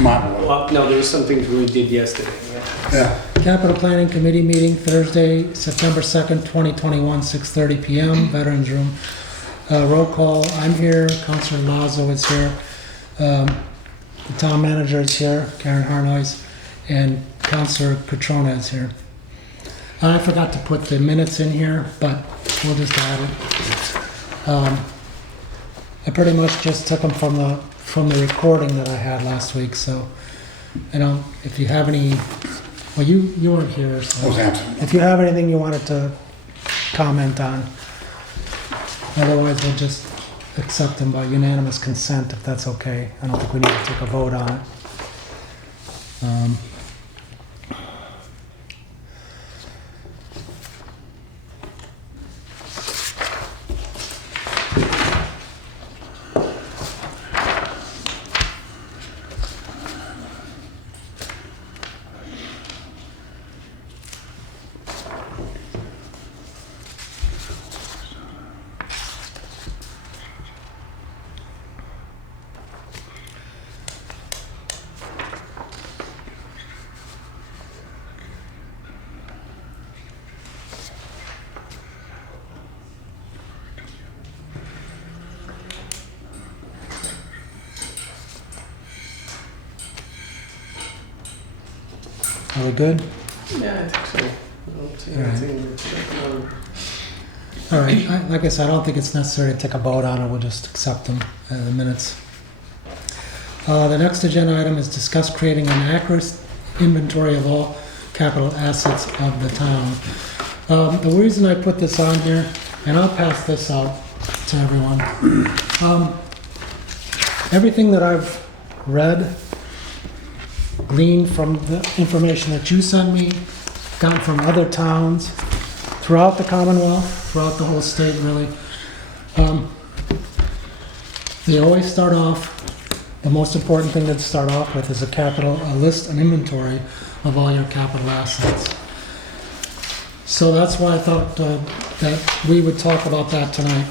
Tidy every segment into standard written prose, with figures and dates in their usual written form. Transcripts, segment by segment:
Well, no, there was some things we did yesterday. Yeah. Capital Planning Committee meeting Thursday, September 2nd, 2021, 6:30 PM, Veterans Room. Roll call, I'm here, Councilor Lazo is here, the town manager is here, Karen Harnois, and Councilor Petrona is here. I forgot to put the minutes in here, but we'll just add it. I pretty much just took them from the recording that I had last week, so, if you have any, well, you weren't here, so. I was absent. If you have anything you wanted to comment on, otherwise we'll just accept them by unanimous consent, if that's okay. I don't think we need to take a vote on it. Are we good? Yeah, I think so. I don't see anything. All right, like I said, I don't think it's necessary to take a vote on it, we'll just accept them in the minutes. The next agenda item is discuss creating an accurate inventory of all capital assets of the town. The reason I put this on here, and I'll pass this out to everyone. Everything that I've read, gleaned from the information that you sent me, gotten from other towns throughout the Commonwealth, throughout the whole state really. They always start off, the most important thing to start off with is a list, an inventory of all your capital assets. So that's why I thought that we would talk about that tonight.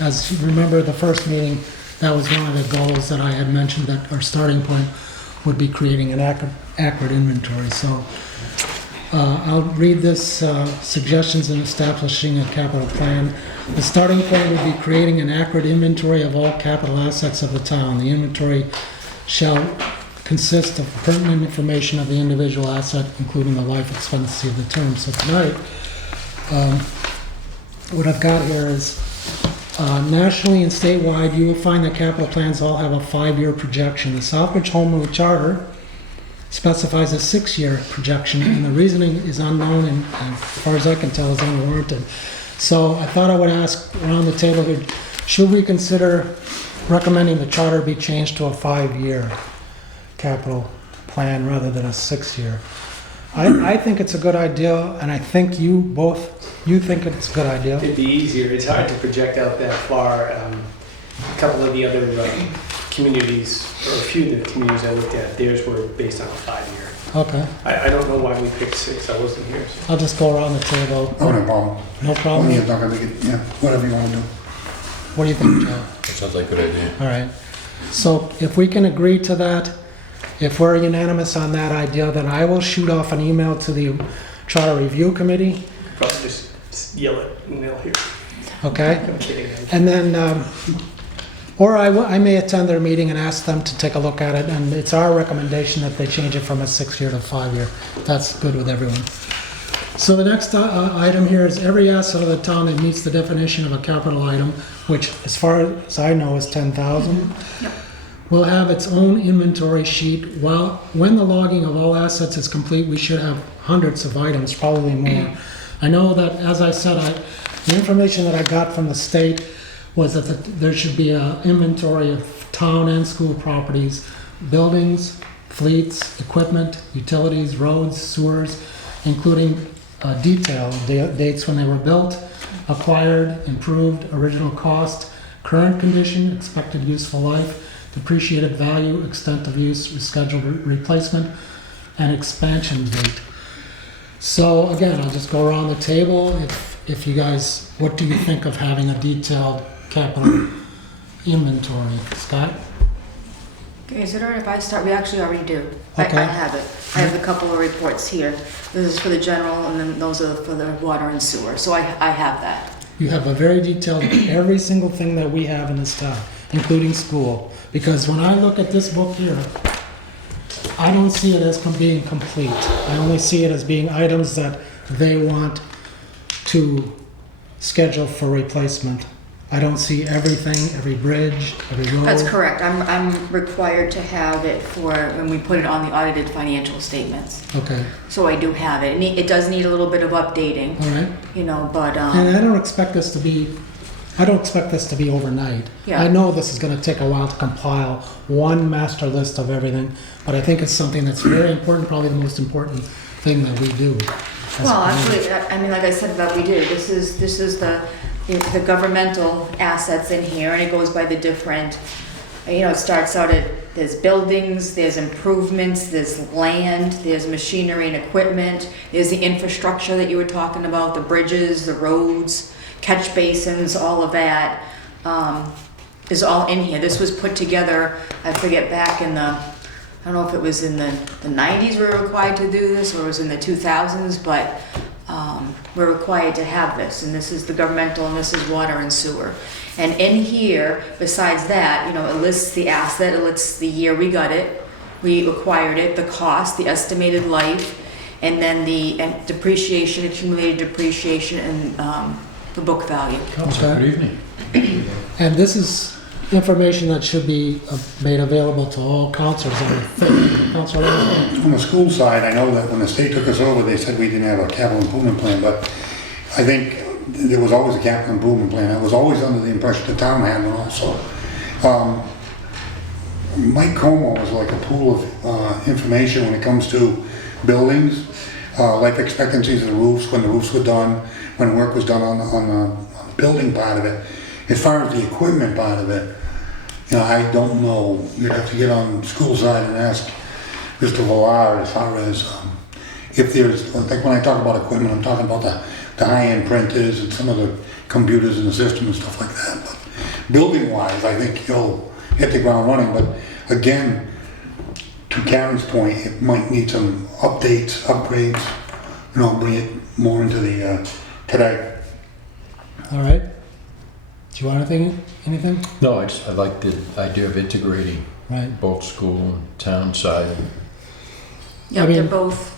As you remember the first meeting, that was one of the goals that I had mentioned, that our starting point would be creating an accurate inventory. So I'll read this, suggestions in establishing a capital plan. The starting point would be creating an accurate inventory of all capital assets of the town. The inventory shall consist of pertinent information of the individual asset, including the life expectancy of the term. So tonight, what I've got here is nationally and statewide, you will find that capital plans all have a 5-year projection. The Southbridge Home Rule Charter specifies a 6-year projection, and the reasoning is unknown and as far as I can tell, is unwarranted. So I thought I would ask around the table here, should we consider recommending the charter be changed to a 5-year capital plan rather than a 6-year? I think it's a good idea, and I think you think it's a good idea. It'd be easier. It's hard to project out that far. A couple of the other communities, or a few of the communities I looked at, theirs were based on a 5-year. Okay, I don't know why we picked 6. I wasn't here. So. I'll just go around the table. Oh, no problem. No problem? You're not gonna make it, yeah, whatever you wanna do. What do you think, Joe? That sounds like a good idea. All right. So if we can agree to that, if we're unanimous on that idea, then I will shoot off an email to the Charter Review Committee, Probably just yell it and they'll hear. okay? I'm kidding. And then, or I may attend their meeting and ask them to take a look at it, and it's our recommendation that they change it from a 6-year to 5-year. That's good with everyone. So the next item here is every asset of the town that meets the definition of a capital item, which as far as I know is 10,000. Will have its own inventory sheet. When the logging of all assets is complete, we should have hundreds of items, probably more. I know that, as I said, the information that I got from the state was that there should be an inventory of town and school properties, buildings, fleets, equipment, utilities, roads, sewers, including detail, dates when they were built, acquired, improved, original cost, current condition, expected useful life, depreciated value, extent of use, rescheduled replacement, and expansion date. So again, I'll just go around the table. If you guys, what do you think of having a detailed capital inventory? Scott? Okay, is it all right if I start? We actually already do. I Okay. have it. I have a couple of reports here. This is for the general, and then those are for the water and sewer. So I have that. You have a very detailed, every single thing that we have in this town, including school. Because when I look at this book here, I don't see it as being complete. I only see it as being items that they want to schedule for replacement. I don't see everything, every bridge, every road. That's correct. I'm required to have it for when we put it on the audited financial statements. Okay, So I do have it. It does need a little bit of updating, all right. you know, but And I don't expect this to be, overnight. Yeah. I know this is gonna take a while to compile one master list of everything, but I think it's something that's very important, probably the most important thing that we do. as a well, community. actually, I mean, like I said, that we do. This is the governmental assets in here, and it goes by the different. You know, it starts out at there's buildings, there's improvements, there's land, there's machinery and equipment, there's the infrastructure that you were talking about, the bridges, the roads, catch basins, all of that is all in here. This was put together, I forget, back in the, I don't know if it was in the 90s we were required to do this, or it was in the 2000s, but we're required to have this, and this is the governmental, and this is water and sewer. And in here, besides that, you know, it lists the asset, it lists the year we got it, we acquired it, the cost, the estimated life, and then the depreciation, accumulated depreciation, and the book value. Okay. Good evening. And this is information that should be made available to all counselors, I would think. Counselor Rose? On the school side, I know that when the state took us over, they said we didn't have a capital improvement plan, but I think there was always a capital improvement plan. I was always under the impression the town had one also. Mike Como was like a pool of information when it comes to buildings, life expectancies of the roofs, when the roofs were done, when work was done on the building part of it. As far as the equipment part of it, you know, I don't know. You'd have to get on the school side and ask Mr. Villar as far as if there's, like when I talk about equipment, I'm talking about the high-end printers and some of the computers in the system and stuff like that. But building-wise, I think you'll hit the ground running. But again, to Karen's point, it might need some updates, upgrades, you know, bring it more into the today. All right. Do you want anything? No, I like the idea of integrating Right. both school and town side. Yeah, I mean-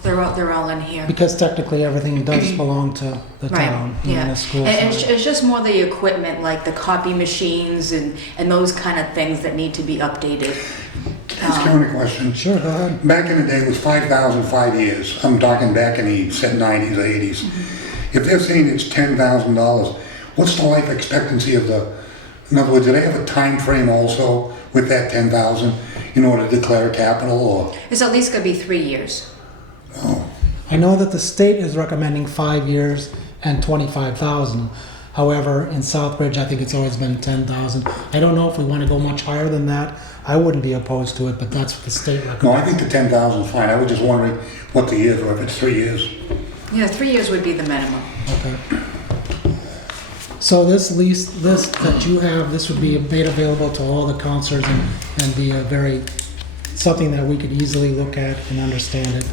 they're all in here. Because technically everything does belong to the Right, town, even yeah. the school And side. it's just more the equipment, like the copy machines and those kind of things that need to be updated. Can I ask Karen a question? Sure, go ahead. Back in the day, it was 5,000 5 years. I'm talking back in the 90s or 80s. If they're saying it's $10,000, what's the life expectancy of the, in other words, do they have a time frame also with that 10,000 in order to declare capital or? It's at least gonna be 3 years. Oh, I know that the state is recommending 5 years and 25,000. However, in Southbridge, I think it's always been 10,000. I don't know if we want to go much higher than that. I wouldn't be opposed to it, but that's what the state no, I recommends. think the 10,000 is fine. I was just wondering what the years were, if it's 3 years. Yeah, 3 years would be the minimum. Okay. So this list that you have, this would be made available to all the counselors and be something that we could easily look at and understand it.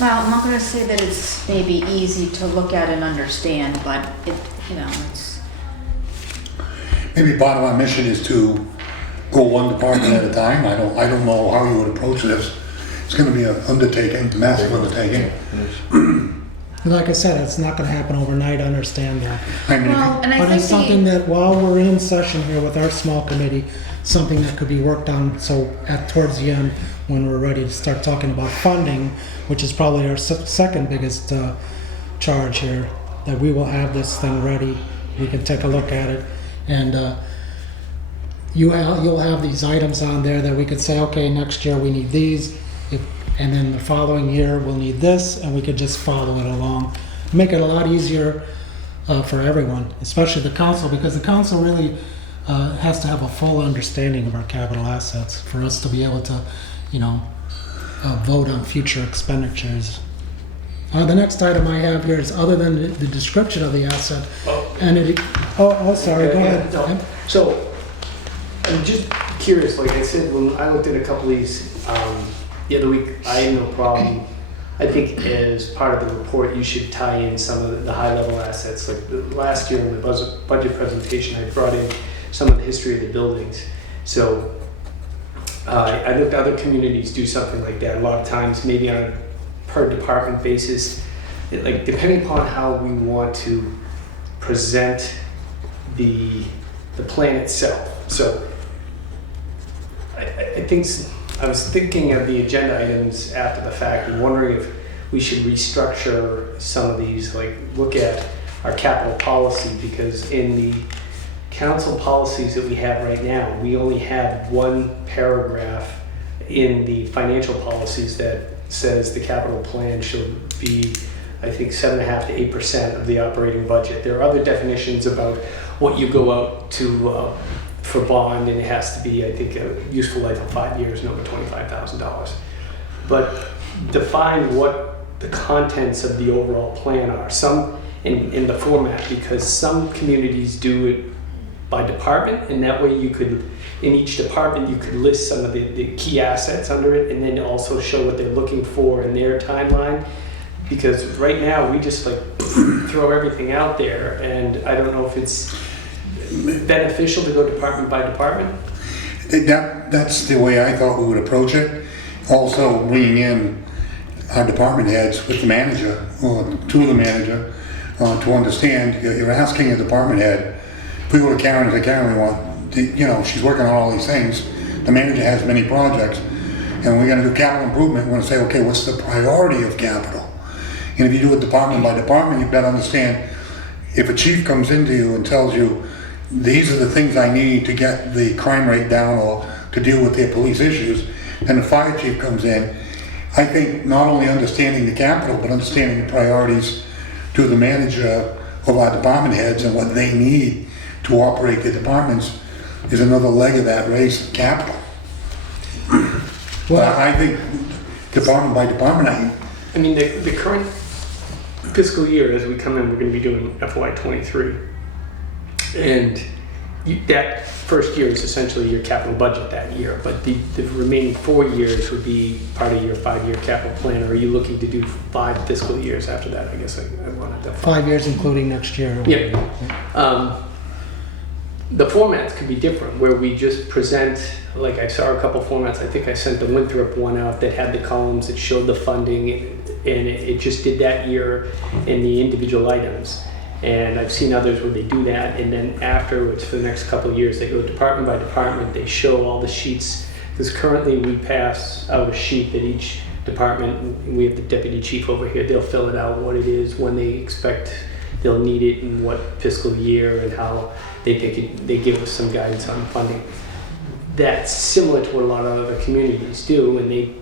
Well, I'm not gonna say that it's maybe easy to look at and understand, but it, you know, it's, Maybe part of our mission is to go one department at a time. I don't know how you would approach this. It's gonna be an undertaking, a massive undertaking. And like I said, it's not gonna happen overnight, I understand that. I mean, well, and I But think it's something the, that while we're in session here with our small committee, something that could be worked on, so towards the end, when we're ready to start talking about funding, which is probably our second biggest charge here, that we will have this thing ready, we can take a look at it, and you'll have these items on there that we could say, okay, next year we need these, and then the following year we'll need this, and we could just follow it along. Make it a lot easier for everyone, especially the council, because the council really has to have a full understanding of our capital assets for us to be able to, vote on future expenditures. The next item I have here is other than the description of the asset, and sorry, go ahead. So, just curious, like I said, when I looked at a couple of these the other week, I had no problem. I think as part of the report, you should tie in some of the high-level assets. Like last year in the budget presentation, I brought in some of the history of the buildings. So I looked at other communities do something like that. A lot of times, maybe on a per department basis, like depending upon how we want to present the plan itself. So I think I was thinking of the agenda items after the fact and wondering if we should restructure some of these, like look at our capital policy, because in the council policies that we have right now, we only have one paragraph in the financial policies that says the capital plan should be, I think, 7.5% to 8% of the operating budget. There are other definitions about what you go out to for bond, and it has to be, I think, a useful life of 5 years and over $25,000. But define what the contents of the overall plan are. Some in the format, because some communities do it by department, and that way you could, in each department, you could list some of the key assets under it, and then also show what they're looking for in their timeline. Because right now we just like throw everything out there, and I don't know if it's beneficial to go department by department. That's the way I thought we would approach it. Also bringing in our department heads with the manager, or to the manager, to understand, you're asking a department head, if we go to Karen and say, Karen, we want, she's working on all these things, the manager has many projects, and we're gonna do capital improvement, we're gonna say, okay, what's the priority of capital? And if you do it department by department, you better understand, if a chief comes into you and tells you, these are the things I need to get the crime rate down or to deal with their police issues, and the fire chief comes in, I think not only understanding the capital, but understanding the priorities to the manager of our department heads and what they need to operate their departments is another leg of that race of capital. Well, I think department by department, I mean, the current fiscal year, as we come in, we're going to be doing FY23. And that first year is essentially your capital budget that year, but the remaining 4 years would be part of your 5-year capital plan. Or are you looking to do 5 fiscal years after that? I guess I wanted to. 5 years, including next year. Yeah. The formats could be different, where we just present, like I saw a couple formats. I think I sent the Winthrop one out that had the columns that showed the funding, and it just did that year in the individual items. And I've seen others where they do that, and then afterwards, for the next couple of years, they go department by department, they show all the sheets. Because currently we pass out a sheet that each department, and we have the deputy chief over here, they'll fill it out, what it is, when they expect they'll need it, and what fiscal year, and how they think it, they give us some guidance on funding. That's similar to what a lot of other communities do, and they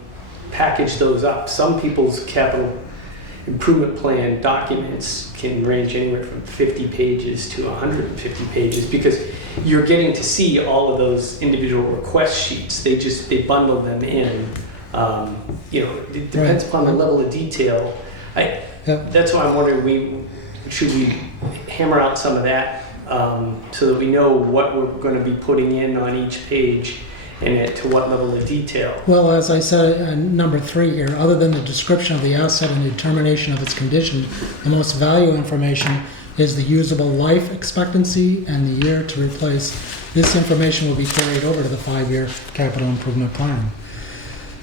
package those up. Some people's capital improvement plan documents can range anywhere from 50 pages to 150 pages, because you're getting to see all of those individual request sheets. They bundle them in. It depends upon the level of detail. That's why I'm wondering, should we hammer out some of that so that we know what we're going to be putting in on each page, and to what level of detail? Well, as I said, number 3 here, other than the description of the asset and the determination of its condition, the most valuable information is the usable life expectancy and the year to replace. This information will be carried over to the 5-year capital improvement plan.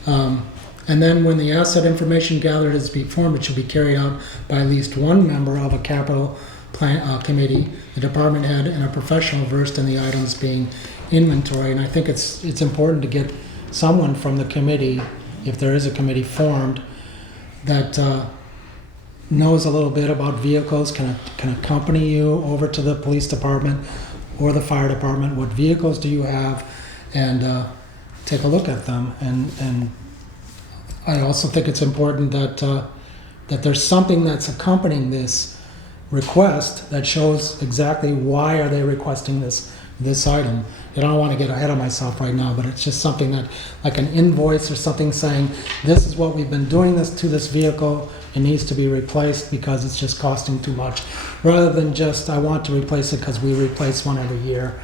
And then when the asset information gathered is performed, it should be carried out by at least one member of a capital plan committee, the department head, and a professional versed in the items being inventory. And I think it's important to get someone from the committee, if there is a committee formed, that knows a little bit about vehicles, can accompany you over to the police department or the fire department. What vehicles do you have? And take a look at them. And I also think it's important that there's something that's accompanying this request that shows exactly why are they requesting this item. I don't want to get ahead of myself right now, but it's just something that, like an invoice or something saying, this is what we've been doing to this vehicle, it needs to be replaced because it's just costing too much. Rather than just, I want to replace it because we replace one every year.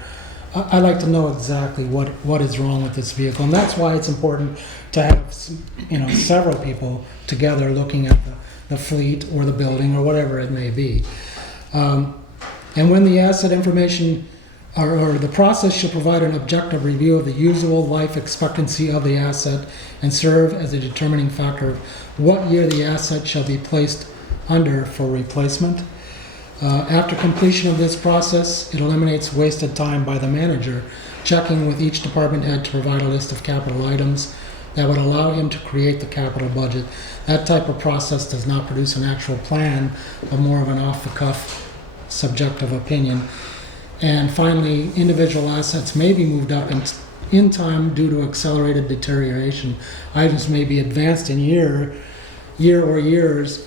I like to know exactly what is wrong with this vehicle. And that's why it's important to have, several people together looking at the fleet or the building or whatever it may be. And when the asset information or the process should provide an objective review of the usable life expectancy of the asset and serve as a determining factor of what year the asset shall be placed under for replacement. After completion of this process, it eliminates wasted time by the manager checking with each department head to provide a list of capital items that would allow him to create the capital budget. That type of process does not produce an actual plan, but more of an off-the-cuff subjective opinion. And finally, individual assets may be moved up in time due to accelerated deterioration. Items may be advanced in year or years,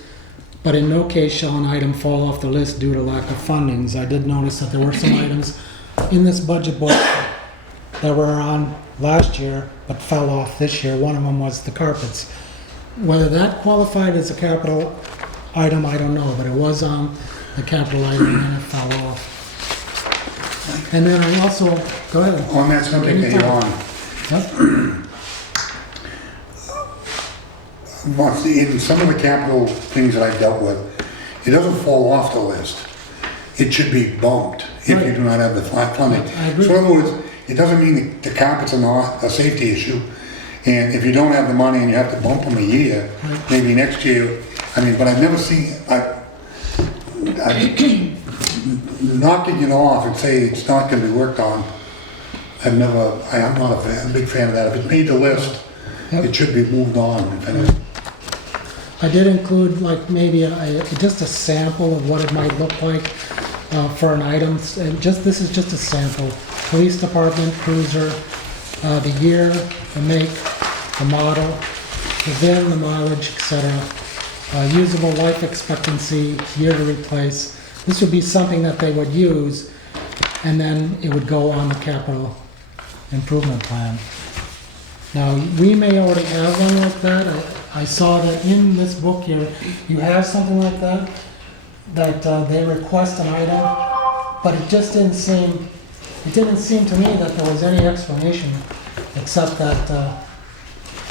but in no case shall an item fall off the list due to lack of fundings. I did notice that there were some items in this budget book that were on last year but fell off this year. One of them was the carpets. Whether that qualified as a capital item, I don't know, but it was on the capital item and it fell off. And then I also, go ahead. On that subject that you're on, Yep. in some of the capital things that I've dealt with, it doesn't fall off the list. It should be bumped if you Right. do not have the funding. I agree. So in other words, it doesn't mean the carpets are not a safety issue. And if you don't have the money and you have to bump them a year, Right. maybe next year, but I've never seen, knocking it off and say it's not gonna be worked on, I'm not a big fan of that. If it made the list, Yep. it should be moved on. I did include like maybe just a sample of what it might look like for an item. And this is just a sample. Police department, cruiser, the year, the make, the model, the VIN, the mileage, etc. Usable life expectancy, year to replace. This would be something that they would use, and then it would go on the capital improvement plan. Now, we may already have one like that. I saw that in this book here, you have something like that, that they request an item, but it didn't seem to me that there was any explanation except that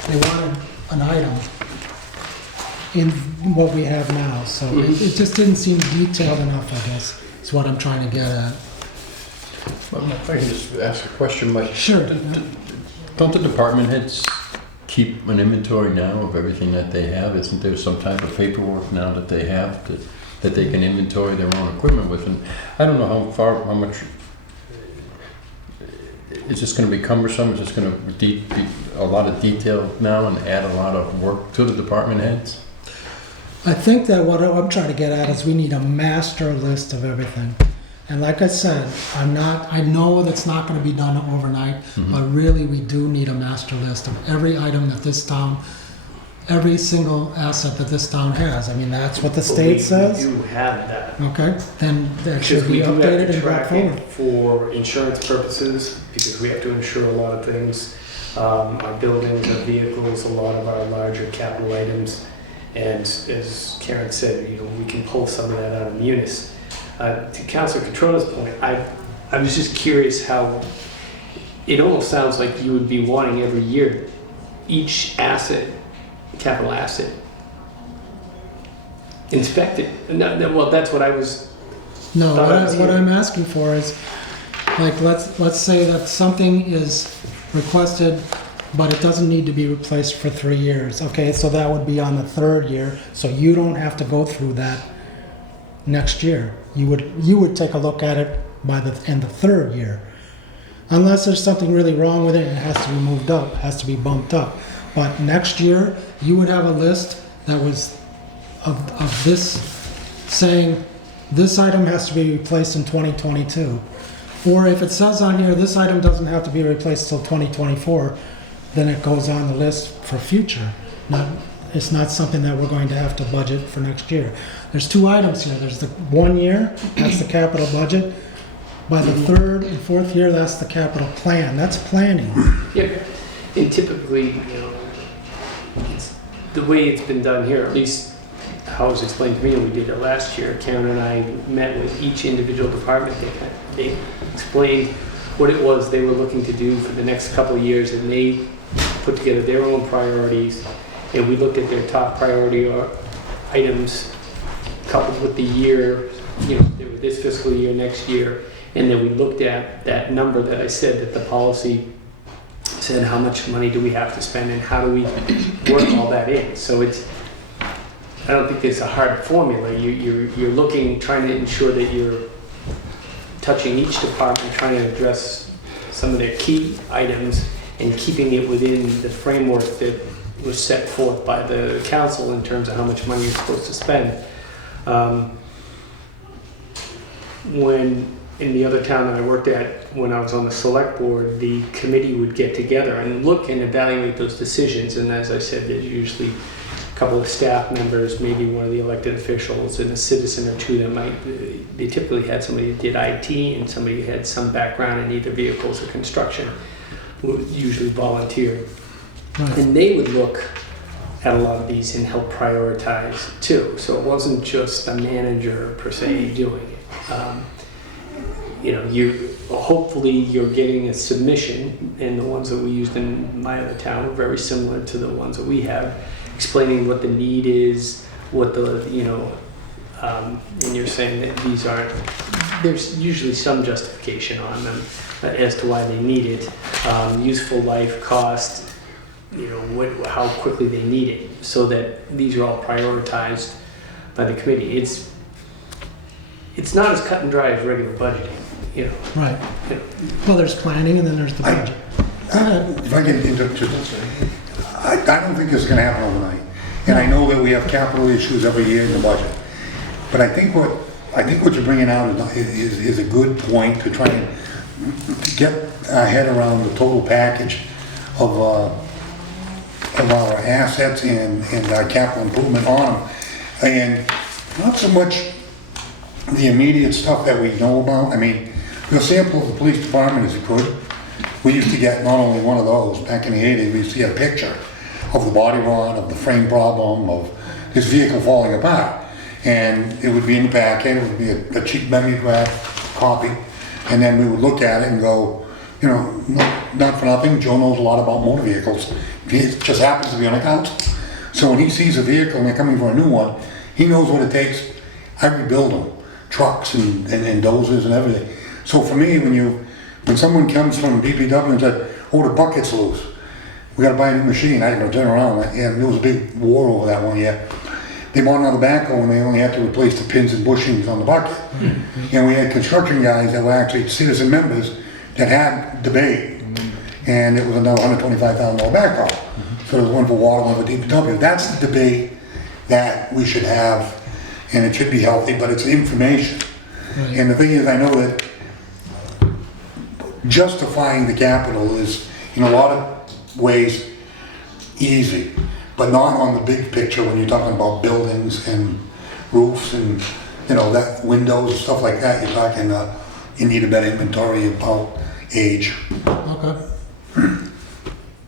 they wanted an item in what we have now. So it just didn't seem detailed enough, I guess, is what I'm trying to get at. Well, if I can just ask a question, Mike. Sure. Don't the department heads keep an inventory now of everything that they have? Isn't there some type of paperwork now that they have that they can inventory their own equipment with? And I don't know how much, is this gonna be cumbersome? Is this gonna be a lot of detail now and add a lot of work to the department heads? I think that what I'm trying to get at is we need a master list of everything. And like I said, I know that's not going to be done overnight, but really we do need a master list of every item that this town, every single asset that this town has. I mean, that's what the state says. We do have that. Okay, then that should Because we be do have updated to and brought track forward. it for insurance purposes, because we have to insure a lot of things. Our buildings, our vehicles, a lot of our larger capital items. And as Karen said, we can pull some of that out of Munis. To Councilor Catrona's point, I was just curious how it almost sounds like you would be wanting every year each asset, capital asset, inspected. Well, that's what I was. No, thought I was what hearing. I'm asking for is, like, let's say that something is requested, but it doesn't need to be replaced for 3 years. Okay, so that would be on the 3rd year, so you don't have to go through that next year. You would take a look at it by the 3rd year. Unless there's something really wrong with it and it has to be moved up, has to be bumped up. But next year, you would have a list that was of this, saying this item has to be replaced in 2022. Or if it says on here, this item doesn't have to be replaced till 2024, then it goes on the list for future. It's not something that we're going to have to budget for next year. There's 2 items here. There's the 1 year, that's the capital budget. By the 3rd and 4th year, that's the capital plan. That's planning. Yeah, and typically, it's the way it's been done here, at least how it was explained to me, and we did it last year. Karen and I met with each individual department. They explained what it was they were looking to do for the next couple of years, and they put together their own priorities, and we looked at their top priority items coupled with the year, you know, they were this fiscal year, next year, and then we looked at that number that I said that the policy said, how much money do we have to spend and how do we work all that in? So it's, I don't think there's a hard formula. You're looking, trying to ensure that you're touching each department, trying to address some of their key items and keeping it within the framework that was set forth by the council in terms of how much money you're supposed to spend. When in the other town that I worked at, when I was on the select board, the committee would get together and look and evaluate those decisions. And as I said, there's usually a couple of staff members, maybe one of the elected officials, and a citizen or two that might, they typically had somebody that did IT and somebody who had some background in either vehicles or construction, who would usually volunteer. Right. And they would look at a lot of these and help prioritize too. So it wasn't just a manager per se doing it. You know, hopefully you're getting a submission, and the ones that we used in my other town are very similar to the ones that we have, explaining what the need is, what the, you know, and you're saying that these aren't, there's usually some justification on them as to why they need it, useful life, cost, you know, how quickly they need it, so that these are all prioritized by the committee. It's not as cut and dry as regular budgeting, you know. Right. You know. Well, there's planning and then there's the budget. Go ahead. If I can interrupt you, I don't think this is gonna happen overnight. And I know that we have capital issues every year in the budget. But I think what you're bringing out is a good point to try and get our head around the total package of our assets and our capital improvement on them. And not so much the immediate stuff that we know about. I mean, the sample of the police department is good. We used to get not only one of those, back in the 80s, we used to get a picture of the body rot, of the frame problem, of this vehicle falling apart. And it would be in the packet, it would be a cheap mimeograph copy. And then we would look at it and go, you know, not for nothing, Joe knows a lot about motor vehicles. He just happens to be on account. So when he sees a vehicle and they're coming for a new one, he knows what it takes. I rebuild them, trucks and dozers and everything. So for me, when someone comes from DPW and said, oh, the bucket's loose, we gotta buy a new machine, I gotta turn around, and there was a big war over that one year. They bought another backhoe and they only had to replace the pins and bushings on the bucket. And we had construction guys that were actually citizen members that had debate. And it was another $125,000 backhoe. So there was one for water, one for DPW. That's the debate that we should have, and it should be healthy, but it's information. Right. And the thing is, I know that justifying the capital is, in a lot of ways, easy, but not on the big picture when you're talking about buildings and roofs and, you know, that windows and stuff like that. You're talking, you need a better inventory about age. Okay.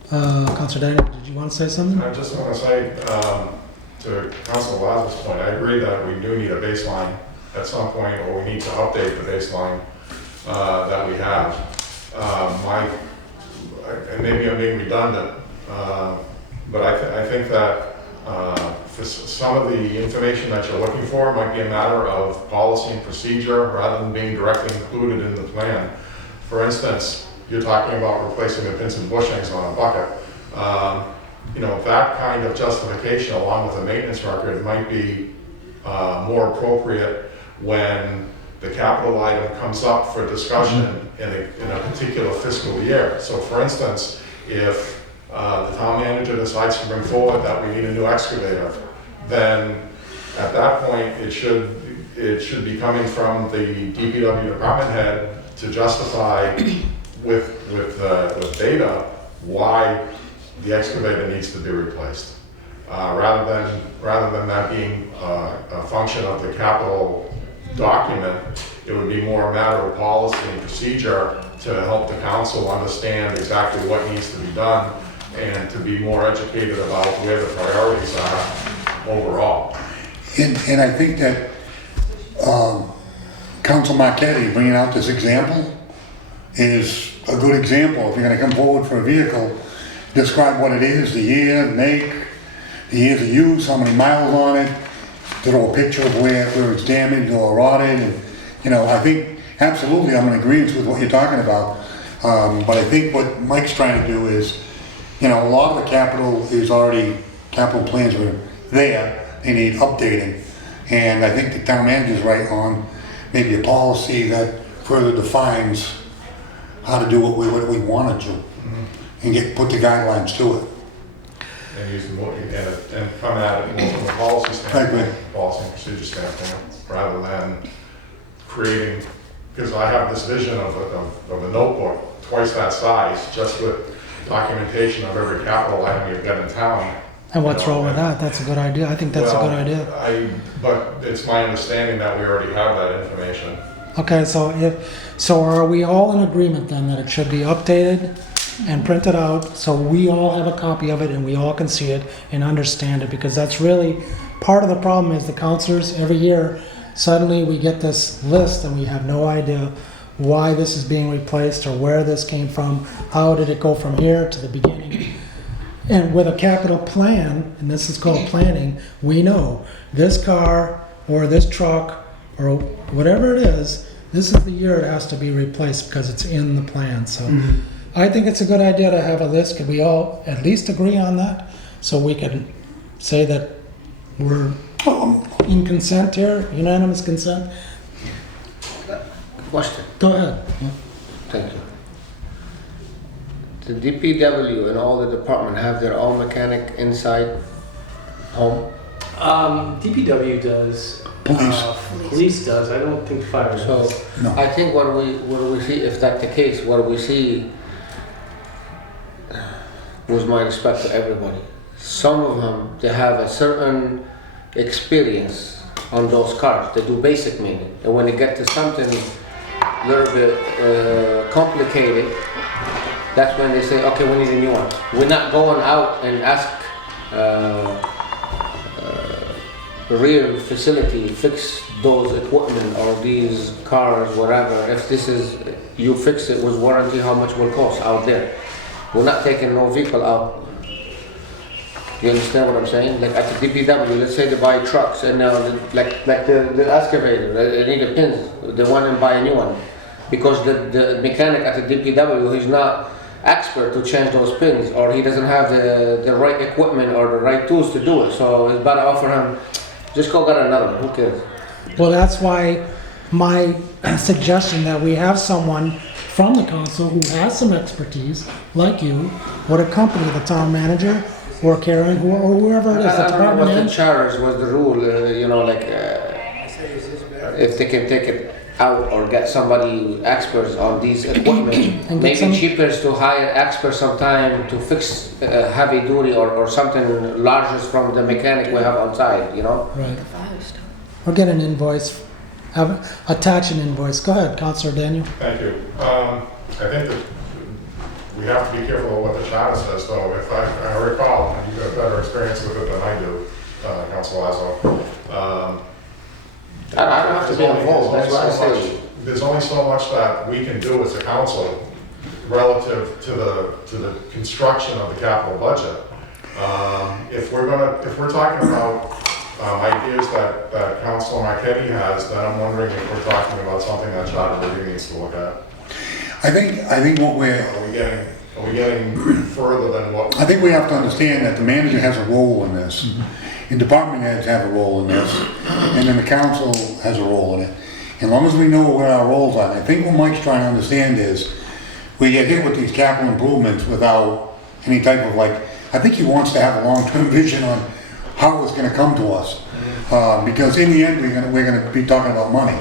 Councilor Daniel, did you want to say something? I just want to say, to Councilor Lazar's point, I agree that we do need a baseline at some point, or we need to update the baseline that we have. And maybe I'm being redundant, but I think that for some of the information that you're looking for might be a matter of policy and procedure rather than being directly included in the plan. For instance, you're talking about replacing the pins and bushings on a bucket. You know, that kind of justification along with a maintenance record might be more appropriate when the capital item comes up for discussion in a particular fiscal year. So for instance, if the town manager decides to bring forward that we need a new excavator, then at that point it should be coming from the DPW department head to justify with data why the excavator needs to be replaced, rather than that being a function of the capital document. It would be more a matter of policy and procedure to help the council understand exactly what needs to be done and to be more educated about where the priorities are overall. And I think that Council Marquetti bringing out this example is a good example. If you're gonna come forward for a vehicle, describe what it is, the year, make, the years of use, how many miles on it, throw a picture of where it's damaged or rotted, and, you know, I think absolutely I'm in agreement with what you're talking about. But I think what Mike's trying to do is, you know, a lot of the capital plans are there, they need updating. And I think the town manager's right on maybe a policy that further defines how to do what we want to do and put the guidelines to it. And use more, and come at it more from a policy standpoint, policy and procedure standpoint, rather than creating, because I have this vision of a notebook twice that size, just with documentation of every capital item you've got in town. And what's wrong with that? That's a good idea. I think that's a good idea. But it's my understanding that we already have that information. Okay, so are we all in agreement then that it should be updated and printed out so we all have a copy of it and we all can see it and understand it? Because that's really part of the problem is the counselors every year, suddenly we get this list and we have no idea why this is being replaced or where this came from, how did it go from here to the beginning. And with a capital plan, and this is called planning, we know this car or this truck or whatever it is, this is the year it has to be replaced because it's in the plan. So I think it's a good idea to have a list. Could we all at least agree on that? So we can say that we're in consent here, unanimous consent? Question. Go ahead. Thank you. The DPW and all the department have their own mechanic inside home. DPW does. Police. Police does. I don't think fire So does. No. I think what do we see, if that's the case, what do we see with my respect to everybody. Some of them, they have a certain experience on those cars. They do basic maintenance. And when they get to something a little bit complicated, that's when they say, okay, we need a new one. We're not going out and ask the real facility fix those equipment or these cars, whatever. If this is, you fix it with warranty, how much will cost out there? We're not taking no vehicle out. You understand what I'm saying? Like at the DPW, let's say they buy trucks and like the excavator, they need the pins, they want to buy a new one. Because the mechanic at the DPW, he's not expert to change those pins, or he doesn't have the right equipment or the right tools to do it. So it's better offer him, just go get another one, who cares? Well, that's why my suggestion that we have someone from the council who has some expertise, like you, would accompany the town manager or Karen or whoever it is, the I don't know department what the head. charters was the rule, if they can take it out or get somebody experts on these equipment. And get Maybe some- cheaper is to hire experts sometime to fix heavy duty or something larger from the mechanic we have on site, you know? Right. Or get an invoice, attach an invoice. Go ahead, Councilor Daniel. Thank you. I think that we have to be careful of what the charter says, though. If I recall, and you've got better experience with it than I do, Council Lazo. I don't have to be involved, that's what I say. There's only so much that we can do as a council relative to the construction of the capital budget. If we're talking about ideas that Councilor Marquetti has, then I'm wondering if we're talking about something that charter review needs to look at. I think what Are we getting further than what? I think we have to understand that the manager has a role in this, and department heads have a role in this, and then the council has a role in it. As long as we know where our roles are, I think what Mike's trying to understand is, we get hit with these capital improvements without any type of I think he wants to have a long-term vision on how it's gonna come to us. Because in the end, we're gonna be talking about money,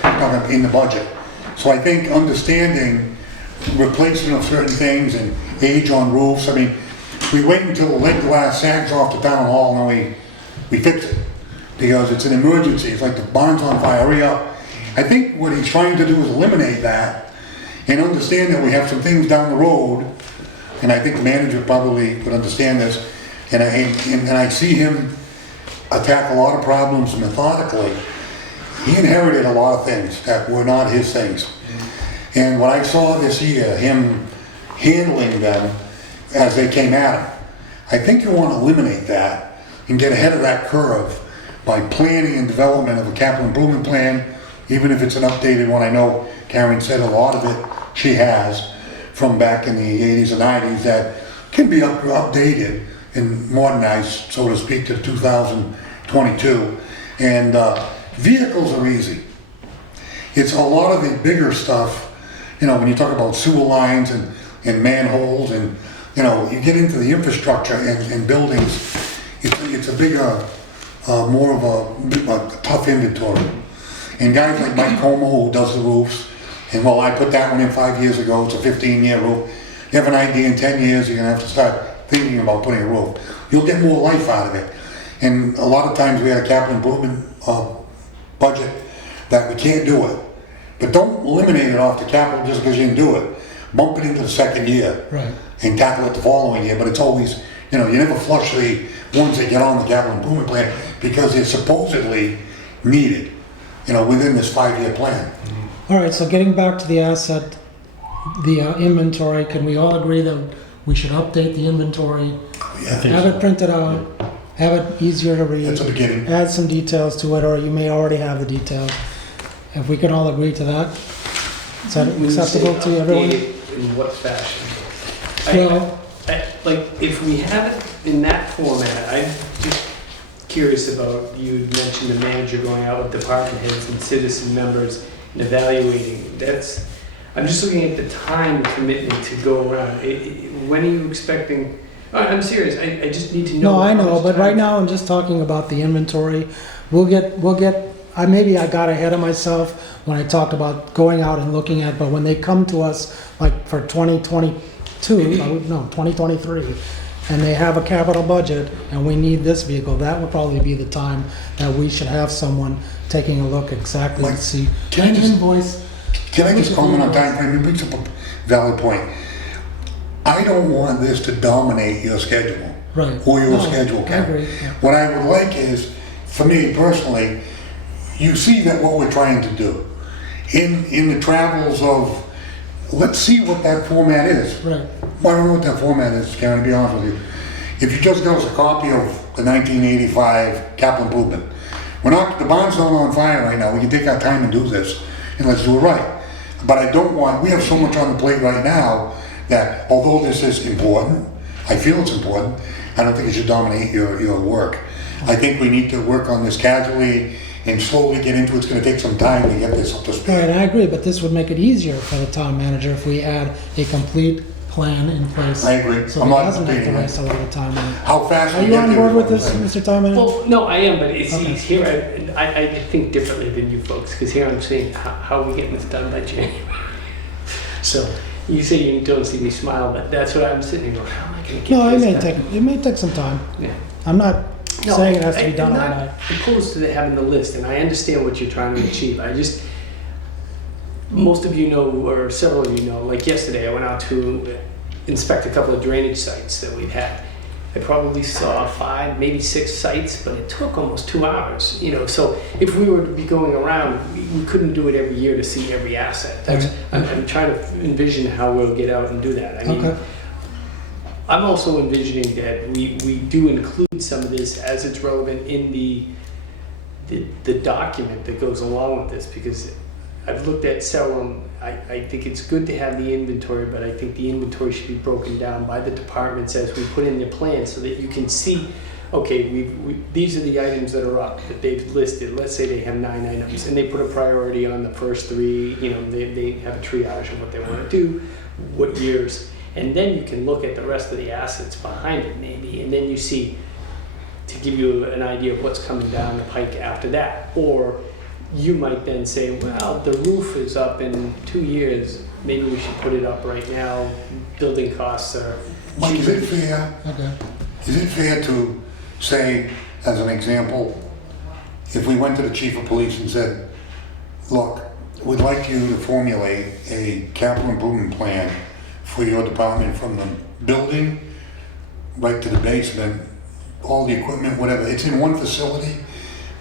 talking in the budget. So I think understanding replacement of certain things and age on roofs, I mean, we wait until the lead glass sags off the town hall and then we fix it. Because it's an emergency, it's like the barn's on fire, hurry up. I think what he's trying to do is eliminate that and understand that we have some things down the road, and I think the manager probably would understand this, and I see him attack a lot of problems methodically. He inherited a lot of things that were not his things. And what I saw this year, him handling them as they came at him, I think you want to eliminate that and get ahead of that curve by planning and development of a capital improvement plan, even if it's an updated one. I know Karen said a lot of it she has from back in the 80s and 90s that can be updated and modernized, so to speak, to 2022. And vehicles are easy. It's a lot of the bigger stuff, you know, when you talk about sewer lines and manholes and, you know, you get into the infrastructure and buildings, it's a bigger, more of a tough inventory. And guys like Mike Como, who does the roofs, and well, I put that one in 5 years ago, it's a 15-year roof. You have an idea in 10 years, you're gonna have to start thinking about putting a roof. You'll get more life out of it. And a lot of times we had a capital improvement budget that we can't do it. But don't eliminate it off the capital just because you didn't do it. Bump it into the second year. Right. And tackle it the following year, but it's always, you know, you never flush the ones that get on the capital improvement plan because they're supposedly needed, you know, within this 5-year plan. All right, so getting back to the asset, the inventory, can we all agree that we should update the inventory? Yeah, Have it printed out, have it easier to read. that's a beginning. Add some details to it, or you may already have the details. If we can all agree to that, is that When you say acceptable to everyone? update, in what fashion? Well- Like, if we have it in that format, I'm just curious about, you mentioned the manager going out with department heads and citizen members and evaluating. I'm just looking at the time commitment to go around. When are you expecting, I'm serious, I just need to know. No, I how know, much but time- right now I'm just talking about the inventory. We'll get, maybe I got ahead of myself when I talked about going out and looking at, but when they come to us, like for 2023, and they have a capital budget and we need this vehicle, that would probably be the time that we should have someone taking a look exactly Mike, to see. can I An just- invoice, Can I just comment on time frame? It brings up a valid point. I don't want this to dominate your schedule. right. Or your No, schedule, I Ken. agree, yeah. What I would like is, for me personally, you see that what we're trying to do. In the travels of, let's see what that format is. Right, I don't know what that format is, Karen, to be honest with you. If you just got us a copy of the 1985 capital improvement, the bond's not on fire right now, we can take our time and do this, and let's do it right. But I don't want, we have so much on the plate right now that although this is important, I feel it's important, I don't think it should dominate your work. I think we need to work on this casually and slowly get into it. It's gonna take some time to get this up to right, speed. and I agree, but this would make it easier for the town manager if we add a complete plan in place. I agree. So I'm he not doesn't have to debating waste a lot of time on it. How fast Are we you get on there board is with what I'm this, saying. Mr. Town Manager? Well, no, I am, but it's Okay. here, I think differently than you folks, because here I'm saying, how are we getting this done by January? So, you say you don't see me smile, but that's what I'm sitting here going, how am I gonna get No, this done? it may take some time. Yeah. I'm not No, saying it has to be I'm done not overnight. opposed to having the list, and I understand what you're trying to achieve. Most of you know, or several of you know, like yesterday, I went out to inspect a couple of drainage sites that we've had. I probably saw 5, maybe 6 sites, but it took almost 2 hours, you know. So if we were to be going around, we couldn't do it every year to see every asset. I'm trying to envision how we'll get out and do that. I mean, Okay. I'm also envisioning that we do include some of this as it's relevant in the document that goes along with this, because I've looked at several. I think it's good to have the inventory, but I think the inventory should be broken down by the departments as we put in the plan, so that you can see, okay, these are the items that are up that they've listed. Let's say they have 9 items, and they put a priority on the first 3. You know, they have a triage of what they want to do, what years, and then you can look at the rest of the assets behind it, maybe, and then you see, to give you an idea of what's coming down the pike after that. Or you might then say, well, the roof is up in 2 years, maybe we should put it up right now, building costs are Mike, is it fair? Okay. Is it fair to say, as an example, if we went to the chief of police and said, look, we'd like you to formulate a capital improvement plan for your department from the building right to the basement, all the equipment, whatever, it's in one facility,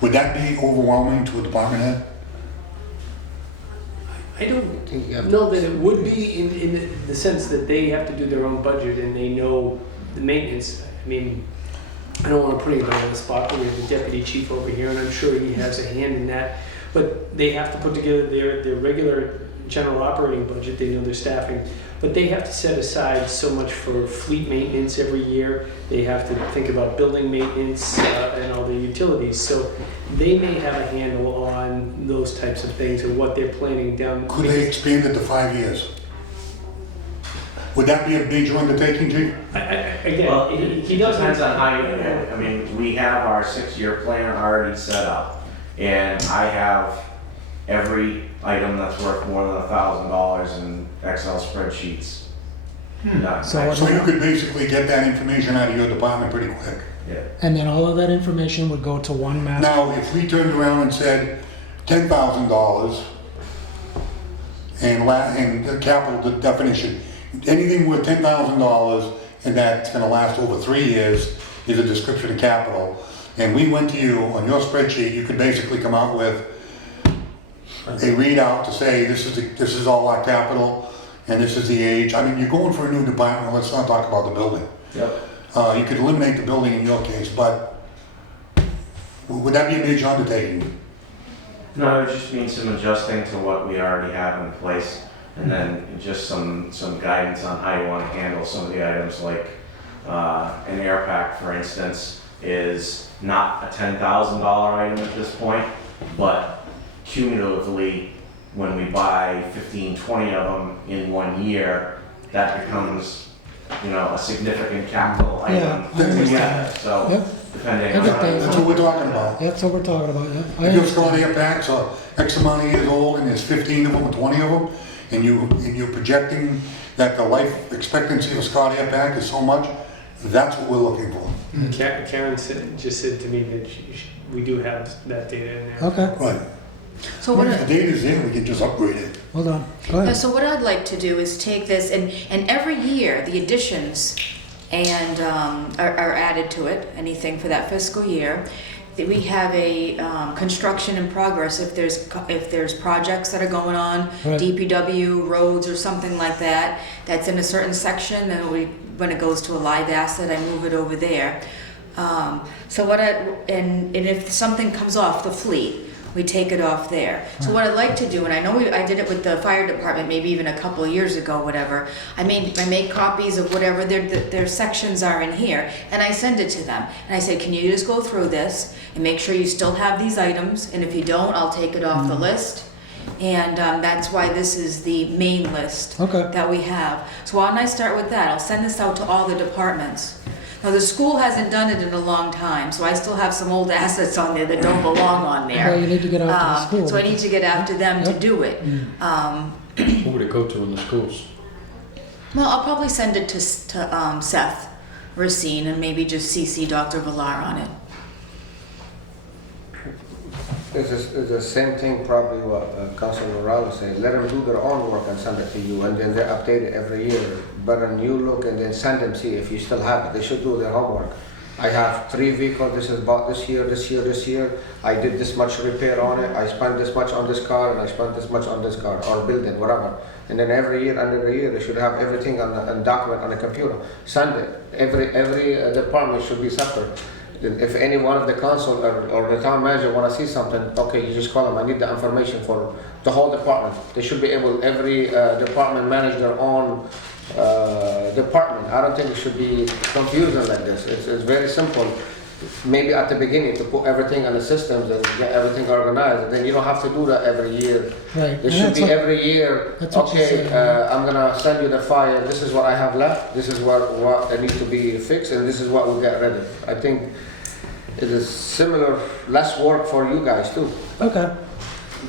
would that be overwhelming to a department head? I don't think you have to- know that it would be in the sense that they have to do their own budget and they know the maintenance. I mean, I don't want to put anybody on the spot, but we have the deputy chief over here, and I'm sure he has a hand in that. But they have to put together their regular general operating budget, they know their staffing, but they have to set aside so much for fleet maintenance every year. They have to think about building maintenance and all the utilities. So they may have a handle on those types of things and what they're planning down. Could they expand it to 5 years? Would that be a major undertaking, Chief? Again, Well, he it doesn't. depends on how you, I mean, we have our 6-year plan already set up, and I have every item that's worth more than $1,000 in Excel spreadsheets. done. So what- So you could basically get that information out of your department pretty quick. Yeah. And then all of that information would go to one master? Now, if we turned around and said $10,000 and the capital definition, anything worth $10,000 and that's gonna last over 3 years is a description of capital. And we went to you on your spreadsheet, you could basically come out with a readout to say, this is all our capital and this is the age. I mean, you're going for a new department, let's not talk about the building. Yep. You could eliminate the building in your case, but would that be a major undertaking? No, it just means some adjusting to what we already have in place, and then just some guidance on how you want to handle some of the items, like an air pack, for instance, is not a $10,000 item at this point, but cumulatively, when we buy 15, 20 of them in 1 year, that becomes, a significant capital item. Yeah, I understand together. that. So, Yep. depending I on. get that. That's what we're talking about. That's what we're talking about, yeah. I If your understand. Scotty packs are X amount of years old and there's 15 of them or 20 of them, and you're projecting that the life expectancy of a Scotty pack is so much, that's what we're looking for. Karen just said to me that we do have that data in there. Okay, Right. So Well, what, if the data's there, we can just upgrade it. hold on, go yeah, ahead. so what I'd like to do is take this, and every year, the additions and are added to it, anything for that fiscal year. That we have a construction in progress, if there's projects that are going on, Right. DPW, roads or something like that, that's in a certain section, then when it goes to a live asset, I move it over there. And if something comes off the fleet, we take it off there. So what I'd like to do, and I know I did it with the fire department, maybe even a couple of years ago, whatever. I make copies of whatever their sections are in here, and I send it to them. And I said, can you just go through this and make sure you still have these items? And if you don't, I'll take it off the list. And that's why this is the main list Okay. that we have. So why don't I start with that? I'll send this out to all the departments. Now, the school hasn't done it in a long time, so I still have some old assets on there that don't belong on there. Well, you need to get out to the school. So I need to get after them to Yep. do it. Who would it go to in the schools? Well, I'll probably send it to Seth Racine and maybe just CC Dr. Villar on it. It's the same thing probably what Councilor Morales said. Let them do their own work and send it to you, and then they update it every year. But a new look, and then send them, see if you still have it. They should do their homework. I have 3 vehicles, this is bought this year, this year, this year. I did this much repair on it, I spent this much on this car, and I spent this much on this car, or building, whatever. And then every year, under the year, they should have everything on document on the computer. Send it. Every department should be separate. If any one of the council or the town manager want to see something, okay, you just call them, I need the information for the whole department. They should be able, every department manage their own department. I don't think it should be confusing like this. It's very simple. Maybe at the beginning to put everything on the systems and get everything organized, and then you don't have to do that every year. Right. It and should that's be what- every year, that's what you okay, said, I'm gonna send you the file, this is what I have left, this is what needs to be fixed, and this is what we'll get rid of. I think it is similar, less work for you guys too. Okay.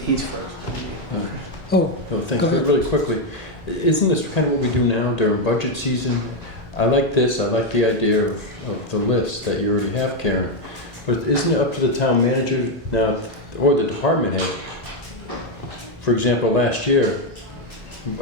He's first. Oh, Oh, thanks. Go ahead. Really quickly, isn't this kind of what we do now during budget season? I like this, I like the idea of the list that you already have, Karen. But isn't it up to the town manager now, or the department head? For example, last year,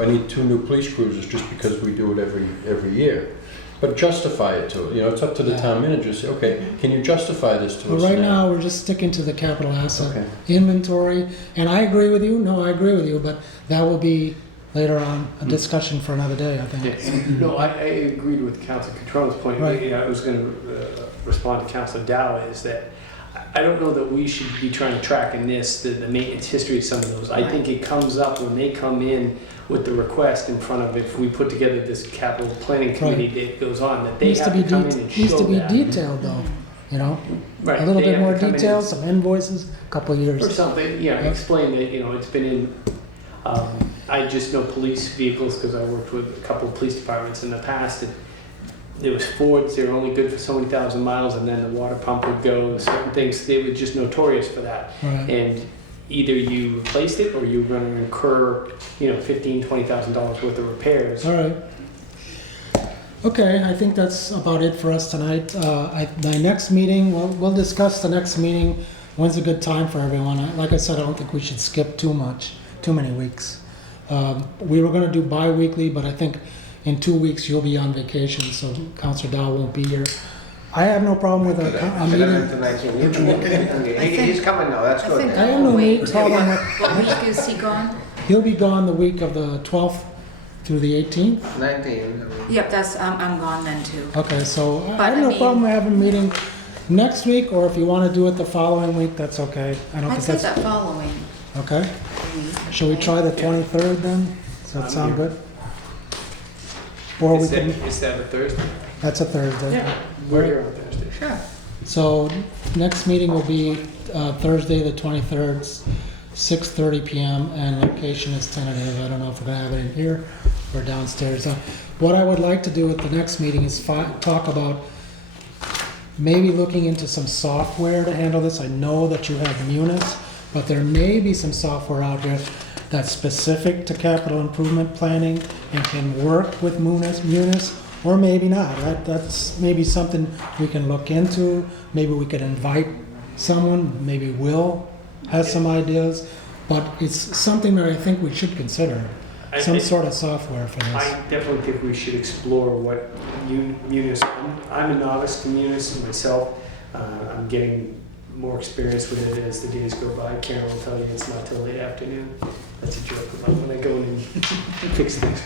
I need 2 new police cruisers just because we do it every year. But justify it to, it's up to the town manager, say, okay, can you justify this to But us right now? now, we're just sticking to the capital asset Okay. inventory, and I agree with you, no, I agree with you, but that will be later on, a discussion for another day, I think. Yeah. No, I agreed with Councilor Catrone's point. Right. I was going to respond to Councilor Dow is that I don't know that we should be trying to track in this the maintenance history of some of those. I think it comes up when they come in with the request in front of, if we put together this capital planning committee that goes on, that they Needs to have be to come in and needs to show be that. detailed though, Right. a little They bit have more to come in details, some invoices, a couple of or years. something, explain that, it's been in, I just know police vehicles because I worked with a couple of police departments in the past, and there was Fords, they were only good for so many thousand miles, and then the water pump would go, and certain things, they were just notorious for that. Right. And either you replaced it, or you were gonna incur, $15,000, $20,000 worth of repairs. All right. Okay, I think that's about it for us tonight. The next meeting, we'll discuss the next meeting. When's a good time for everyone? Like I said, I don't think we should skip too many weeks. We were gonna do bi-weekly, but I think in 2 weeks you'll be on vacation, so Councilor Dow won't be here. I have no problem with a meeting. He's coming now, that's I good. think I have no wait. problem with, What week is he gone? he'll be gone the week of the 12th through the 18th. 19. Yep, I'm gone then too. Okay, so I But have I no mean- problem having a meeting next week, or if you want to do it the following week, that's okay. I don't I'd think say that's, that following okay. week. Shall we try the 23rd then? Does that sound good? Or we can, Is that a Thursday? that's a Thursday. We're here on Thursday. Sure. So next meeting will be Thursday, the 23rd, 6:30 PM, and location is tentative. I don't know if we're gonna have it in here or downstairs. What I would like to do at the next meeting is talk about maybe looking into some software to handle this. I know that you have Munis, but there may be some software out there that's specific to capital improvement planning and can work with Munis, or maybe not. That's maybe something we can look into. Maybe we could invite someone, maybe Will has some ideas, but it's something that I think we should consider, some sort of software for this. I definitely think we should explore what Munis, I'm a novice to Munis myself. I'm getting more experience with it as the days go by. Karen will tell you it's not till late afternoon. That's a joke about when I go in and fix things.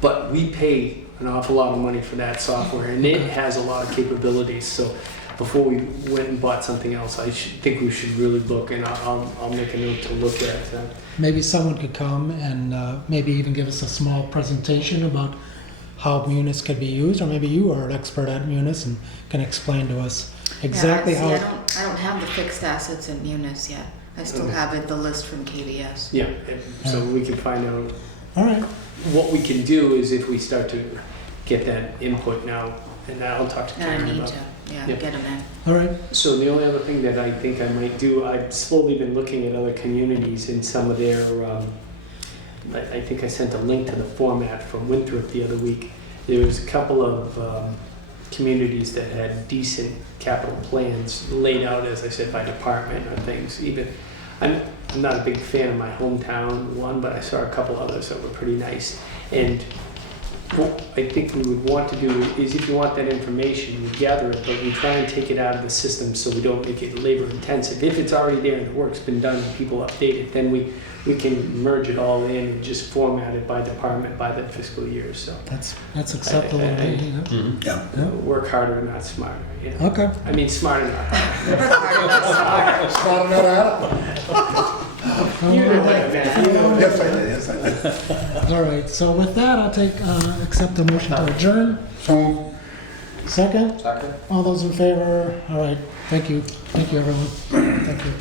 But we pay an awful lot of money for that software, and it has a lot of capabilities. So before we went and bought something else, think we should really look, and I'll make a note to look at that. Maybe someone could come and maybe even give us a small presentation about how Munis could be used, or maybe you are an expert at Munis and can explain to us exactly how. I don't have the fixed assets in Munis yet. I still have the list from KBS. Yeah, and so we can find out. All right, What we can do is if we start to get that input now, and I'll talk to And I Karen need about. to, Yeah. get them in. all right. So the only other thing that I think I might do, I've slowly been looking at other communities and some of their, I think I sent a link to the format from Winthrop the other week. There was a couple of communities that had decent capital plans laid out, as I said, by department or things. Even, I'm not a big fan of my hometown one, but I saw a couple others that were pretty nice. And what I think we would want to do is, if you want that information, we gather it, but we try and take it out of the system so we don't make it labor intensive. If it's already there and the work's been done and people update it, then we can merge it all in and just format it by department by the fiscal year. So That's acceptable. to me, yeah. Yeah. work harder, not smarter. Yeah. Okay. I mean, smarter, not harder. Smart enough, Adam? You know that, man. You know that. Yes, I did. All right. So with that, I'll accept the motion to adjourn. So, Second. Second? All those in favor? All right. Thank you. Thank you, everyone. Thank you.